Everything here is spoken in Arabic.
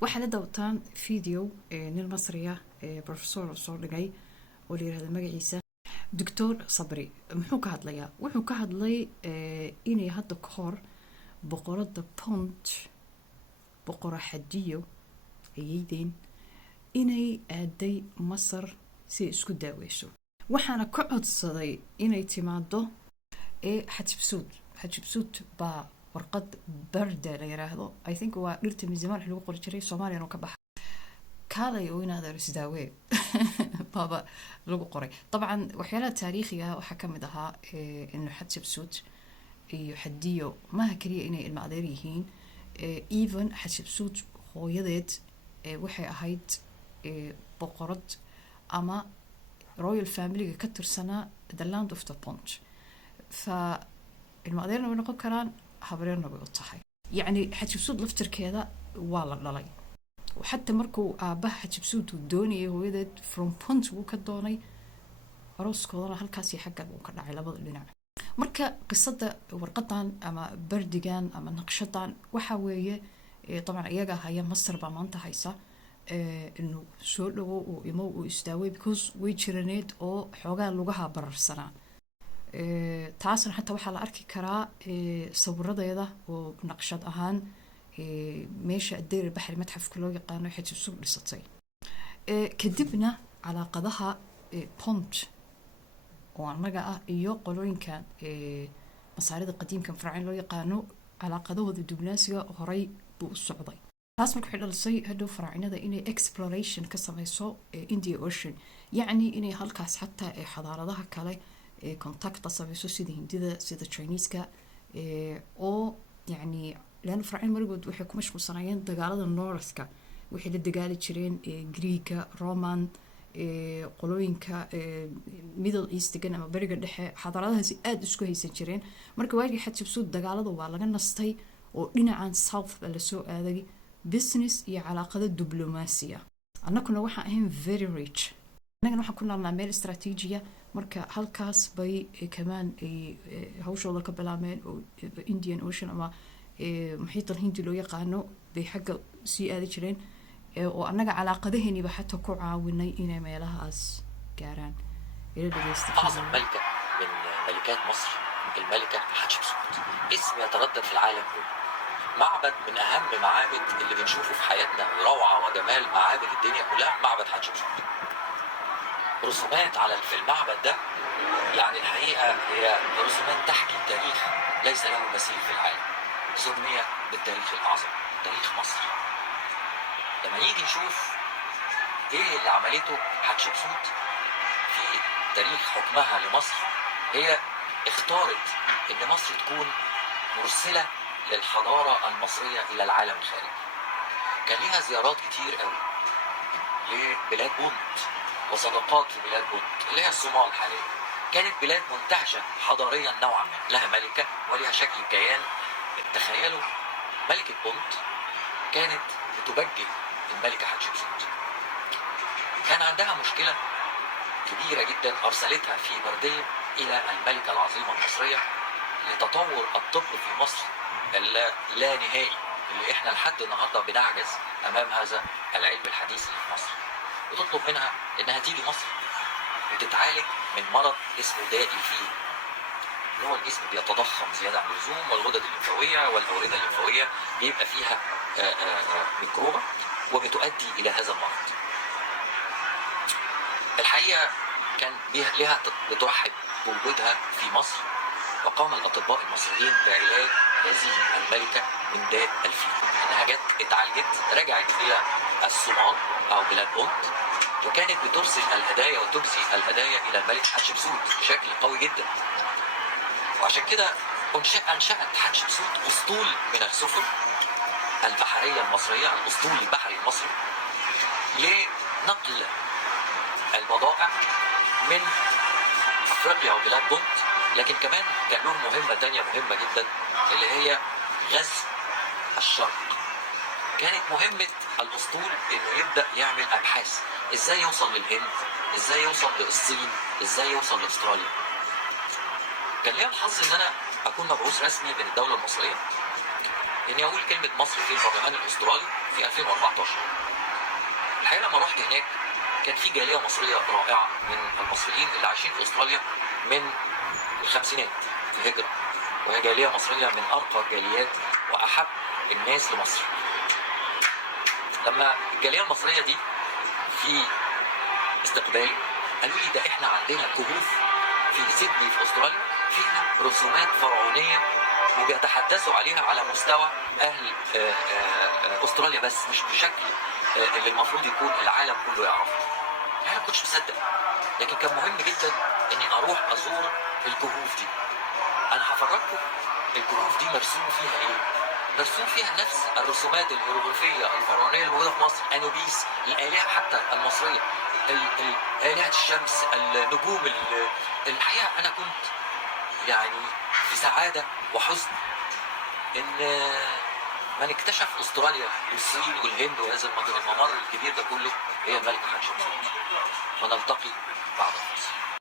waxaa la dawtaan video nin masriya professor soo dhigay oo la yiraahdo magaciisa Dr. Sabri. muxuu ka hadlayaa? wuxuu ka hadlay inay hadda ka hor boqorada Punt boqora Xadiyo ayeydeen inay aaday Masar si isku daaweyso, waxaana ka codsaday inay timaado Hatshepsut baa warqad barda la yiraahdo. I think waa dhirta miisaan lagu qori jiray Soomaaliya oo ka baxa kaalay oo inaad isdaawe baba lagu qoray. طبعا waxyaalaha taariikhiga waxa kamid ahaa in Hatshepsut iyo Xadiyo ma kaliya inay ilma adeer yihiin, even Hatshepsut hooyadeed waxay ahayd boqorad ama royal family ka tirsanaa the land of the Punt. fa ilma adeerna way noqon karaan, habareerna way u tahay. يعني Hatshepsut laftirkeeda waa la dhalay, وحتى markuu aabaha Hatshepsut uu doonayay hooyadeed from Punt uu ka doonay arooskoodana halkaas iyo xagga uu ka dhacay labada dhinac. marka qisada warqadan ama bardigan ama naqshadan waxa weeye طبعا iyaga haya Masar baa maanta haysa inuu soo dhawo oo imo uu istaaway because way jiraneed oo xoogaa lugaha bararsanaa. taasna xataa waxaa la arki karaa sawiradeeda oo naqshad ahaan meesha adeer baxri madxafka loo yaqaano Hatshepsut dhisatay. kadibna calaaqadaha Punt oo anaga ah iyo qolooyinka masaarida qadiimka Fircawn loo yaqaano calaaqadahooda diblomaasiga horay buu socday. taas markay dhalisay hadhow Fircawnada inay exploration ka samayso India Ocean, yani inay halkaas xataa xadaaradaha kale contact samayso sida Hindida sida Chinese-ka oo yani لأن فرعين مرقود وحي كمش مصنعين دقالة النورسكا وحي لدقالة جرين غريكا رومان قلوينكا ميدل إيست دقان أما بريقا دحي حضاراتها سي آد اسكو هيسان جرين مركا واجي Hatshepsut دقالة دوالغا نستي ودينا عن ساوث بلسو آداقي بيسنس يا علاقة دبلوماسية. أنا كنا واحا اهم very rich، أنا واحا كنا نعمل استراتيجية marka halkaas bay kamaan hawshooda ka bilaabeen oo Indian Ocean ama محيط الهندي لو يقانو بحق سي آدي جرين وأنك علاقتهني بحتى كعاوني إنا ميلهاس كاران. أعظم ملكة من ملكات مصر الملكة حتشبسوت، اسم يتردد في العالم كله. معبد من أهم معابد اللي بنشوفه في حياتنا، روعة وجمال معابد الدنيا كلها معبد حتشبسوت. رسومات على المعبد ده يعني الحقيقة هي رسومات تحكي تاريخ ليس له مثيل في العالم، سمي بالتاريخ الأعظم تاريخ مصر. لما يجي نشوف ايه اللي عملته حتشبسوت في تاريخ حكمها لمصر، هي اختارت ان مصر تكون مرسلة للحضارة المصرية الى العالم الخارجي. كان ليها زيارات كتير قوي لبلاد بونت وصداقات لبلاد بونت اللي هي الصومال حاليا. كانت بلاد منتعشة حضاريا نوعا ما، لها ملكة ولها شكل كيان. تخيلوا ملكة بونت كانت بتبجل الملكة حتشبسوت، كان عندها مشكلة كبيرة جدا أرسلتها في بردية إلى الملكة العظيمة المصرية لتطور الطب في مصر اللا نهائي اللي إحنا لحد النهاردة بنعجز أمام هذا العلم الحديث اللي في مصر، وتطلب منها إنها تيجي مصر وتتعالج من مرض اسمه داء الفيل، اللي هو الجسم بيتضخم زيادة عن اللزوم والغدد الليمفاوية والأوردة الليمفاوية بيبقى فيها ميكروبة وبتؤدي إلى هذا المرض. الحقيقة كان لها بترحب بوجودها في مصر، وقام الأطباء المصريين بعلاج هذه الملكة من داء الفيل. إنها جت اتعالجت رجعت إلى الصومال أو بلاد بونت، وكانت بترسل الهدايا وتجزي الهدايا إلى الملكة حتشبسوت بشكل قوي جدا. وعشان كده أنشأت حتشبسوت أسطول من السفن البحرية المصرية، الأسطول البحري المصري، لنقل البضائع من أفريقيا وبلاد بونت. لكن كمان كان لهم مهمة تانية مهمة جدا اللي هي غزو الشرق. كانت مهمة الأسطول إنه يبدأ يعمل أبحاث إزاي يوصل للهند، إزاي يوصل للصين، إزاي يوصل لأستراليا. كان ليا الحظ إن أنا أكون مبعوث رسمي من الدولة المصرية اني اقول كلمه مصر في البرلمان الاسترالي في 2014. الحقيقه لما رحت هناك كان في جاليه مصريه رائعه من المصريين اللي عايشين في استراليا من الخمسينات في الهجره، وهي جاليه مصريه من ارقى الجاليات واحب الناس لمصر. لما الجاليه المصريه دي في استقبالي قالوا لي ده احنا عندنا كهوف في سيدني في استراليا فيها رسومات فرعونيه وبيتحدثوا عليها على مستوى اهل استراليا بس مش بشكل اللي المفروض يكون العالم كله يعرفه. انا ما كنتش مصدق، لكن كان مهم جدا اني اروح ازور الكهوف دي. انا هفرجكم الكهوف دي مرسوم فيها ايه. مرسوم فيها نفس الرسومات الهيروغليفيه الفرعونيه اللي موجوده في مصر، انوبيس، الالهه حتى المصريه، آلهة الشمس، النجوم. الحقيقه انا كنت يعني في سعاده وحزن ان من اكتشف استراليا والصين والهند وهذا الممر الكبير ده كله هي الملكه حتشبسوت. ونلتقي بعد الفاصل.